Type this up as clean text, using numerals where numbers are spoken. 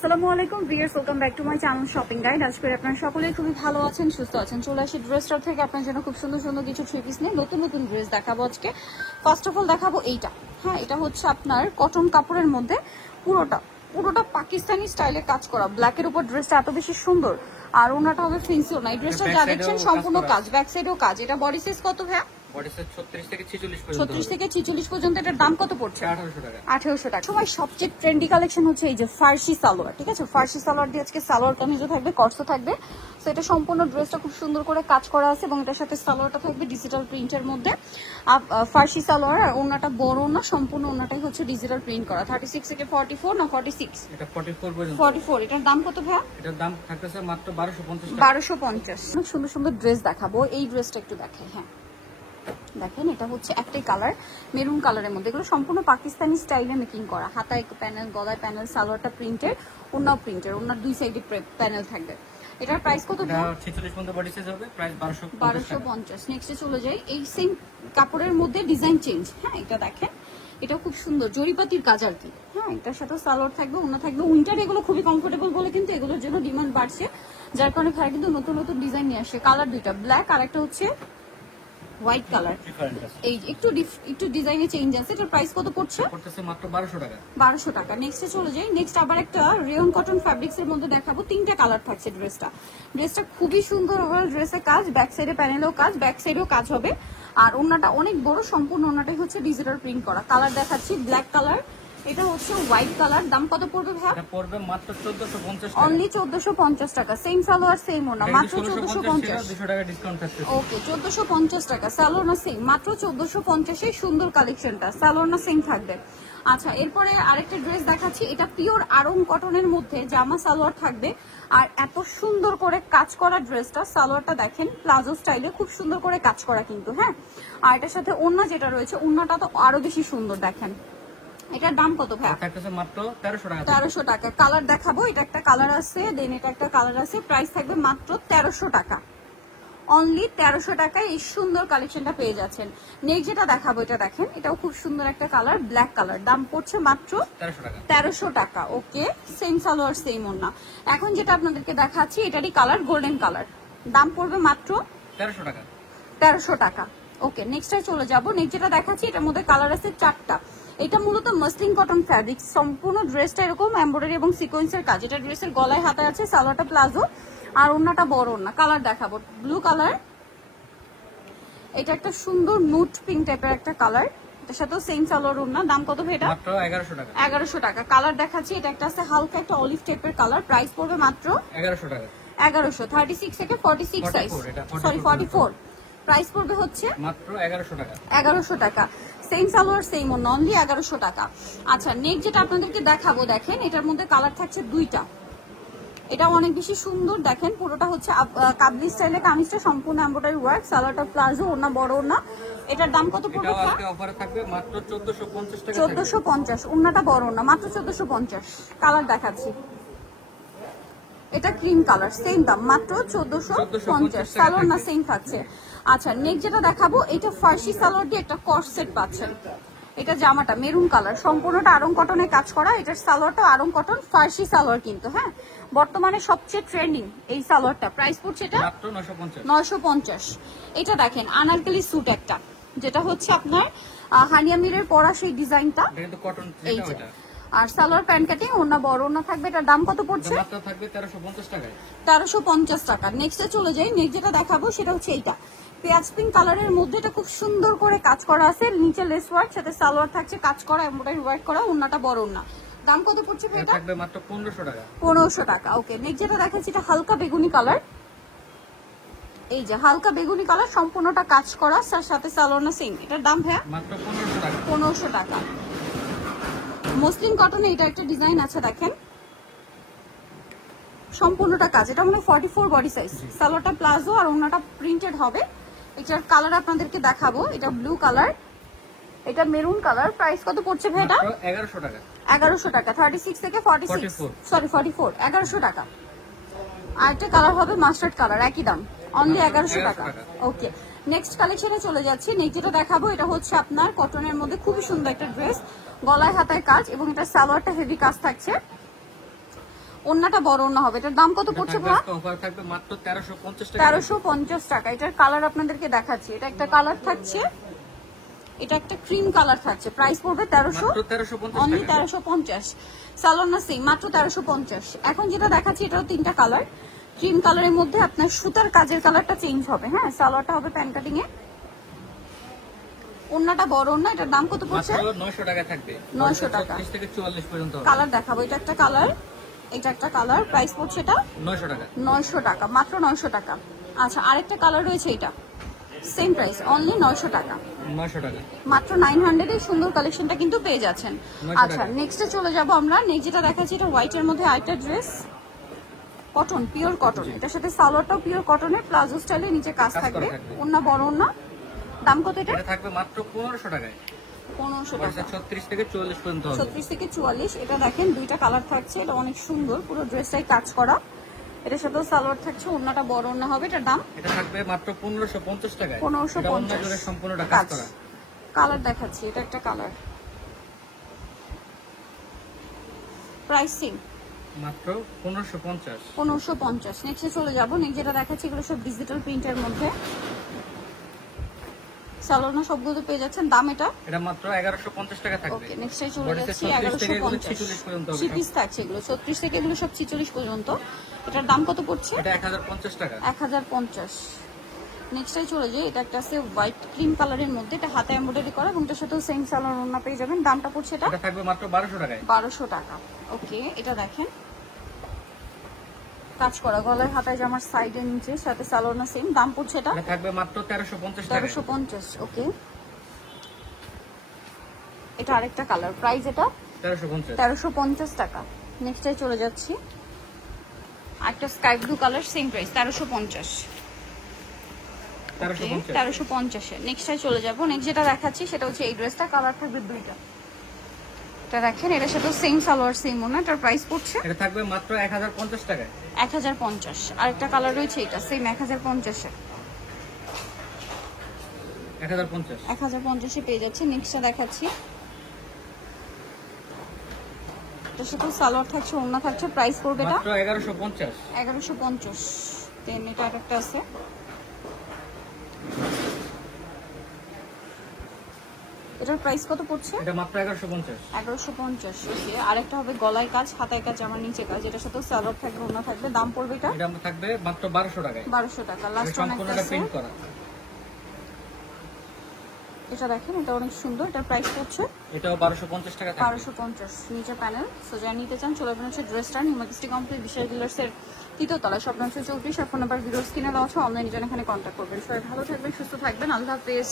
আসসালামু আলাইকুম viewers, welcome back to my channel shopping guide. আজকে আপনারা সকলেই খুবই ভালো আছেন, সুস্থ আছেন। চলে আসি ড্রেস স্টোর থেকে আপনার জন্য খুব সুন্দর সুন্দর কিছু থ্রি পিস নিয়ে নতুন নতুন ড্রেস দেখাবো আজকে। ফার্স্ট অফ অল দেখাবো এইটা। হ্যাঁ, এটা হচ্ছে আপনার কটন কাপড়ের মধ্যে পুরোটা পাকিস্তানি স্টাইলে কাজ করা। ব্ল্যাকের উপর ড্রেসটা এত বেশি সুন্দর, আর ওনাটা হবে ফেন্সি ওনা। এই ড্রেসটা যা দেখছেন সম্পূর্ণ কাজ, ব্যাক সাইডেও কাজ। এটা বডি সাইজ কত ভাইয়া? 36 থেকে 46 পর্যন্ত। এটার দাম কত পড়ছে? 1800 টাকা। সময় সবচেয়ে ট্রেন্ডি কালেকশন হচ্ছে এই যে ফার্সি সালোয়ার। ঠিক আছে, ফার্সি সালোয়ার দিয়ে আজকে সালোয়ার কামিজও থাকবে, কটসও থাকবে। তো এটা সম্পূর্ণ ড্রেসটা খুব সুন্দর করে কাজ করা আছে এবং এটার সাথে সালোয়ারটা থাকবে ডিজিটাল প্রিন্টের মধ্যে। ফার্সি সালোয়ার আর ওনাটা বড় না, সম্পূর্ণ ওনাটাই হচ্ছে ডিজিটাল প্রিন্ট করা। 36 থেকে 44 না 46? এটা 44 পর্যন্ত। 44। এটার দাম কত ভাইয়া? এটার দাম থাকতেছে মাত্র 1250 টাকা। 1250। অনেক সুন্দর সুন্দর ড্রেস দেখাবো। এই ড্রেসটা একটু দেখেন। হ্যাঁ দেখেন, এটা হচ্ছে একটাই কালার, মেরুন কালারের মধ্যে। এগুলো সম্পূর্ণ পাকিস্তানি স্টাইলে মেকিং করা। হাতায় প্যানেল, গলায় প্যানেল, সালোয়ারটা প্রিন্টের, ওনাও প্রিন্টের, ওনার দুই সাইডে প্যানেল থাকবে। এটার প্রাইস কত? 46 পর্যন্ত বডি সাইজ হবে, প্রাইস 1250। নেক্সটে চলে যাই। এই সেম কাপড়ের মধ্যে ডিজাইন চেঞ্জ। হ্যাঁ, এটা দেখেন, এটা খুব সুন্দর জরিপাতির কাজ আর কি। হ্যাঁ, এটার সাথে সালোয়ার থাকবে, ওনা থাকবে। উইন্টার এগুলো খুবই কমফোর্টেবল বলে কিন্তু এগুলোর জন্য ডিমান্ড বাড়ছে, যার কারণে ভাই কিন্তু নতুন নতুন ডিজাইন নিয়ে আসে। কালার দুইটা, ব্ল্যাক আর একটা হচ্ছে হোয়াইট কালার। এই একটু ডিজাইনে চেঞ্জ আছে। এটার প্রাইস কত পড়ছে? পড়তেছে মাত্র 1200 টাকা। 1200 টাকা। নেক্সটে চলে যাই। নেক্সট আবার একটা রেয়ন কটন ফ্যাব্রিক্স এর মধ্যে দেখাবো। তিনটা কালার থাকছে ড্রেসটা খুবই সুন্দর। ওভারঅল ড্রেসের কাজ, ব্যাক সাইডে প্যানেলেও কাজ, ব্যাক সাইডেও কাজ হবে। আর ওনাটা অনেক বড়, সম্পূর্ণ ওনাটাই হচ্ছে ডিজিটাল প্রিন্ট করা। কালার দেখাচ্ছি, ব্ল্যাক কালার, এটা হচ্ছে হোয়াইট কালার। দাম কত পড়বে ভাই? এটা পড়বে মাত্র 1450 টাকা। অনলি 1450 টাকা। সেম সালোয়ার সেম ওনা, মাত্র 1450। 200 টাকা ডিসকাউন্ট থাকছে। ওকে, 1450 টাকা। সালোয়ার না সেম, মাত্র 1450 এই সুন্দর কালেকশনটা। সালোয়ার না সেম থাকবে। আচ্ছা, এরপরে আরেকটা ড্রেস দেখাচ্ছি। এটা পিওর আরং কটনের মধ্যে জামা সালোয়ার থাকবে, আর এত সুন্দর করে কাজ করা ড্রেসটা। সালোয়ারটা দেখেন প্লাজো স্টাইলে খুব সুন্দর করে কাজ করা কিন্তু। হ্যাঁ, আর এটার সাথে ওড়না যেটা রয়েছে, ওড়নাটা তো আরো বেশি সুন্দর। দেখেন, এটার দাম কত ভাই? থাকতেছে মাত্র 1300 টাকা। 1300 টাকা। কালার দেখাবো। এটা একটা কালার আছে, দেন এটা একটা কালার আছে। প্রাইস থাকবে মাত্র 1300 টাকা। অনলি 1300 টাকায় এই সুন্দর কালেকশনটা পেয়ে যাচ্ছেন। নেক্সট যেটা দেখাবো, এটা দেখেন, এটাও খুব সুন্দর একটা কালার, ব্ল্যাক কালার। দাম পড়ছে মাত্র 1300 টাকা। ওকে, সেম সালোয়ার সেম ওড়না। এখন যেটা আপনাদেরকে দেখাচ্ছি, এটারই কালার গোল্ডেন কালার। দাম পড়বে মাত্র 1300 টাকা। 1300 টাকা। ওকে, নেক্সটে চলে যাবো। নেক্সট যেটা দেখাচ্ছি, এটার মধ্যে কালার আছে 4টা। এটা মূলত মসলিন কটন ফ্যাব্রিক। সম্পূর্ণ ড্রেসটা এরকম এমব্রয়ডারি এবং সিকোয়েন্সের কাজ। এটা ড্রেসের গলায় হাতে আছে, সালোয়ারটা প্লাজো, আর ওড়নাটা বড় ওড়না। কালার দেখাবো, ব্লু কালার, এটা একটা সুন্দর নুট পিঙ্ক টাইপের একটা কালার। এটার সাথেও সেম সালোয়ার ওড়না। দাম কত ভাই এটা? মাত্র 1100 টাকা। 1100 টাকা। কালার দেখাচ্ছি, এটা একটা আছে হালকা একটা অলিভ টাইপের কালার। প্রাইস পড়বে মাত্র 1100 টাকা। 1100। 36 থেকে 46 সাইজ, সরি 44। প্রাইস পড়বে হচ্ছে মাত্র 1100 টাকা। 1100 টাকা। সেম সালোয়ার সেম ওড়না, অনলি 1100 টাকা। আচ্ছা, নেক্সট যেটা আপনাদেরকে দেখাবো, দেখেন এটার মধ্যে কালার থাকছে দুইটা। এটা অনেক বেশি সুন্দর। দেখেন, পুরোটা হচ্ছে কাবলি স্টাইলে কামিজটা, সম্পূর্ণ এমব্রয়ডারি ওয়ার্ক, সালোয়ারটা প্লাজো, ওড়না বড় ওড়না। এটার দাম কত পড়বে? এটাও আজকে অফারে থাকবে মাত্র 1450 টাকা। 1450। ওড়নাটা বড় ওড়না, মাত্র 1450। কালার দেখাচ্ছি, এটা ক্রিম কালার, সেম দাম, মাত্র 1450। সালোয়ার না সেম থাকছে। আচ্ছা, নেক্সট যেটা দেখাবো, এটা ফার্সি সালোয়ার দিয়ে একটা কট সেট পাচ্ছেন। এটা জামাটা মেরুন কালার, সম্পূর্ণটা আরং কটনে কাজ করা। এটার সালোয়ারটা আরং কটন, ফার্সি সালোয়ার কিন্তু। হ্যাঁ, বর্তমানে সবচেয়ে ট্রেন্ডিং এই সালোয়ারটা। প্রাইস পড়ছে এটা মাত্র 950। এটা দেখেন আনারকলি স্যুট একটা, যেটা হচ্ছে আপনার হানিয়া মিরের পরা সেই ডিজাইনটা। কিন্তু কটন এইটা এটা। আর সালোয়ার প্যান্ট কাটিং, ওড়না বড় ওড়না থাকবে। এটার দাম কত পড়ছে? মাত্র থাকবে 1350 টাকায়। 1350 টাকা। নেক্সটে চলে যাই। নেক্সট যেটা দেখাবো সেটা হচ্ছে এইটা, পেঁয়াজ পিঙ্ক কালারের মধ্যে। এটা খুব সুন্দর করে কাজ করা আছে, নিচে লেস ওয়ার্ক, সাথে সালোয়ার থাকছে কাজ করা, এমব্রয়ডারি ওয়ার্ক করা, ওড়নাটা বড় ওড়না। দাম কত পড়ছে এটা? থাকবে মাত্র 1500 টাকা। 1500 টাকা। ওকে, নেক্সট যেটা দেখাচ্ছি, এটা হালকা বেগুনি কালার। এই যে হালকা বেগুনি কালার, সম্পূর্ণটা কাজ করা, সাথে সালোয়ার না সেম। এটার দাম ভাইয়া মাত্র 1500 টাকা। 1500 টাকা। মসলিন কটনে এটা একটা ডিজাইন আছে, দেখেন সম্পূর্ণটা কাজ। এটা হলো 44 বডি সাইজ, সালোয়ারটা প্লাজো আর ওড়নাটা প্রিন্টেড হবে। এটার কালার আপনাদেরকে দেখাবো, এটা ব্লু কালার, এটা মেরুন কালার। প্রাইস কত পড়ছে ভাই এটা? 1100 টাকা। 1100 টাকা। 36 থেকে 46, সরি 44, 1100 টাকা। আর একটা কালার হবে মাস্টার্ড কালার, একই দাম, অনলি 1100 টাকা। ওকে, নেক্সট কালেকশনে চলে যাচ্ছি। নেক্সট যেটা দেখাবো, এটা হচ্ছে আপনার কটনের মধ্যে খুবই সুন্দর একটা ড্রেস, গলায় হাতায় কাজ, এবং এটা সালোয়ারটা হেভি কাজ থাকছে, ওন্নাটা বড় ওন্না হবে। এটার দাম কত পড়ছে ভাই? অফার থাকবে মাত্র 1350 টাকা। 1350 টাকা। এটার কালার আপনাদেরকে দেখাচ্ছি। এটা একটা কালার থাকছে, এটা একটা ক্রিম কালার থাকছে। প্রাইস পড়বে 1350, অনলি 1350। সালোনা সেম মাত্র 1350। এখন যেটা দেখাচ্ছি এটাও তিনটা কালার। ক্রিম কালারের মধ্যে আপনার সুতার কাজের কালারটা চেঞ্জ হবে। হ্যাঁ, সালোয়ারটা হবে প্যান কাটিং এ, ওন্নাটা বড় ওন্না। এটার দাম কত পড়ছে? মাত্র 900 টাকা থাকবে। 900 টাকা। 36 থেকে 44 পর্যন্ত হবে। কালার দেখাবো। এটা একটা কালার, এটা একটা কালার। প্রাইস পড়ছে এটা 900 টাকা। 900 টাকা, মাত্র 900 টাকা। আচ্ছা, আরেকটা কালার রয়েছে, এটা সেম প্রাইস, অনলি 900 টাকা। 900 টাকা মাত্র 900 এর সুন্দর কালেকশনটা কিন্তু পেয়ে যাচ্ছেন। 900 আচ্ছা, নেক্সটে চলে যাব আমরা। নেক্সট যেটা দেখাচ্ছি এটা হোয়াইটের মধ্যে আরেকটা ড্রেস, কটন, পিওর কটন। এটার সাথে সালোয়ারটাও পিওর কটনের, প্লাজো স্টাইলে নিচে কাজ থাকবে। ওন্না বড় ওন্না। দাম কত এটা? এটা থাকবে মাত্র 1500 টাকায়। 1500 টাকা। 36 থেকে 44 পর্যন্ত হবে। 36 থেকে 44। এটা দেখেন দুইটা কালার থাকছে। এটা অনেক সুন্দর, পুরো ড্রেসটাই কাজ করা। এটার সাথেও সালোয়ার থাকছে, ওন্নাটা বড় ওন্না হবে। এটার দাম এটা থাকবে মাত্র 1550 টাকায়। 1550 এটা অন্য জোরে সম্পূর্ণটা কাজ করা। কালার দেখাচ্ছি, এটা একটা কালার। প্রাইসিং মাত্র 1550। 1550। নেক্সটে চলে যাব। নেক্সট যেটা দেখাচ্ছি এগুলো সব ডিজিটাল প্রিন্টের মধ্যে। সালোনা সবগুলো পেয়ে যাচ্ছেন। দাম এটা মাত্র 1150 টাকা থাকবে। ওকে, নেক্সটে চলে যাচ্ছি 1150 থ্রি পিস থাকছে এগুলো 36 থেকে এগুলো সব 46 পর্যন্ত। এটার দাম কত পড়ছে? এটা 1050 টাকা। 1050। নেক্সটে চলে যাই। এটা একটা আছে হোয়াইট ক্রিম কালারের মধ্যে, এটা হাতে এমব্রয়ডারি করা এবং এটার সাথেও সেম সালোয়ার ওন্না পেয়ে যাবেন। দামটা পড়ছে এটা থাকবে মাত্র 1200 টাকায়। 1200 টাকা। ওকে, এটা দেখেন কাজ করা, গলায় হাতায় জামার সাইডে নিচে, সাথে সালোনা সেম। দাম পড়ছে এটা থাকবে মাত্র 1350 টাকা। 1350। ওকে, এটা আরেকটা কালার। প্রাইস এটা 1350 টাকা। নেক্সটে চলে যাচ্ছি। একটা sky blue colour, same price 1350। 1350 এ নেক্সটে চলে যাব। নেক্সট যেটা দেখাচ্ছি সেটা হচ্ছে এই ড্রেসটা, কালার থাকবে দুইটা। এটা দেখেন, এটার সাথে সেম সালোয়ার সেম ওন্না। এটার প্রাইস পড়ছে এটা থাকবে মাত্র 1050 টাকায়। 1050। আরেকটা কালার রয়েছে, এটা সেম 1050 এ। 1050 এ পেয়ে যাচ্ছে। নেক্সটটা দেখাচ্ছি, এটার সাথে সালোয়ার থাকছে, ওন্না থাকছে। প্রাইস পড়বে এটা মাত্র 1150। 1150। দেন এটা আরেকটা আছে, এটার প্রাইস কত পড়ছে? এটা মাত্র 1150। 1150। ওকে, আরেকটা হবে গলায় কাজ, হাতায় কাজ, আমার নিচে কাজ। এটার সাথে সালোয়ার থাকবে, ওন্না থাকবে। দাম পড়বে এটা থাকবে মাত্র 1200 টাকায়। 1200 টাকা। লাস্ট ওয়ান একটা আছে, প্রিন্ট করা। এটা দেখেন, এটা অনেক সুন্দর। এটার প্রাইস পড়ছে এটাও 1250 টাকা থাকবে। 1250। নিচে প্যানেল। সো যারা নিতে চান চলে আসবেন হচ্ছে ড্রেসটা নিউমার্কেট কমপ্লিট বিশাল ডিলার্সের 3য় তলায়, shop number 34। Phone number video স্ক্রিনে দেওয়া আছে। অনলাইনে জন্য এখানে কন্ট্যাক্ট করবেন। সবাই ভালো থাকবেন, সুস্থ থাকবেন। আল্লাহ হাফেজ।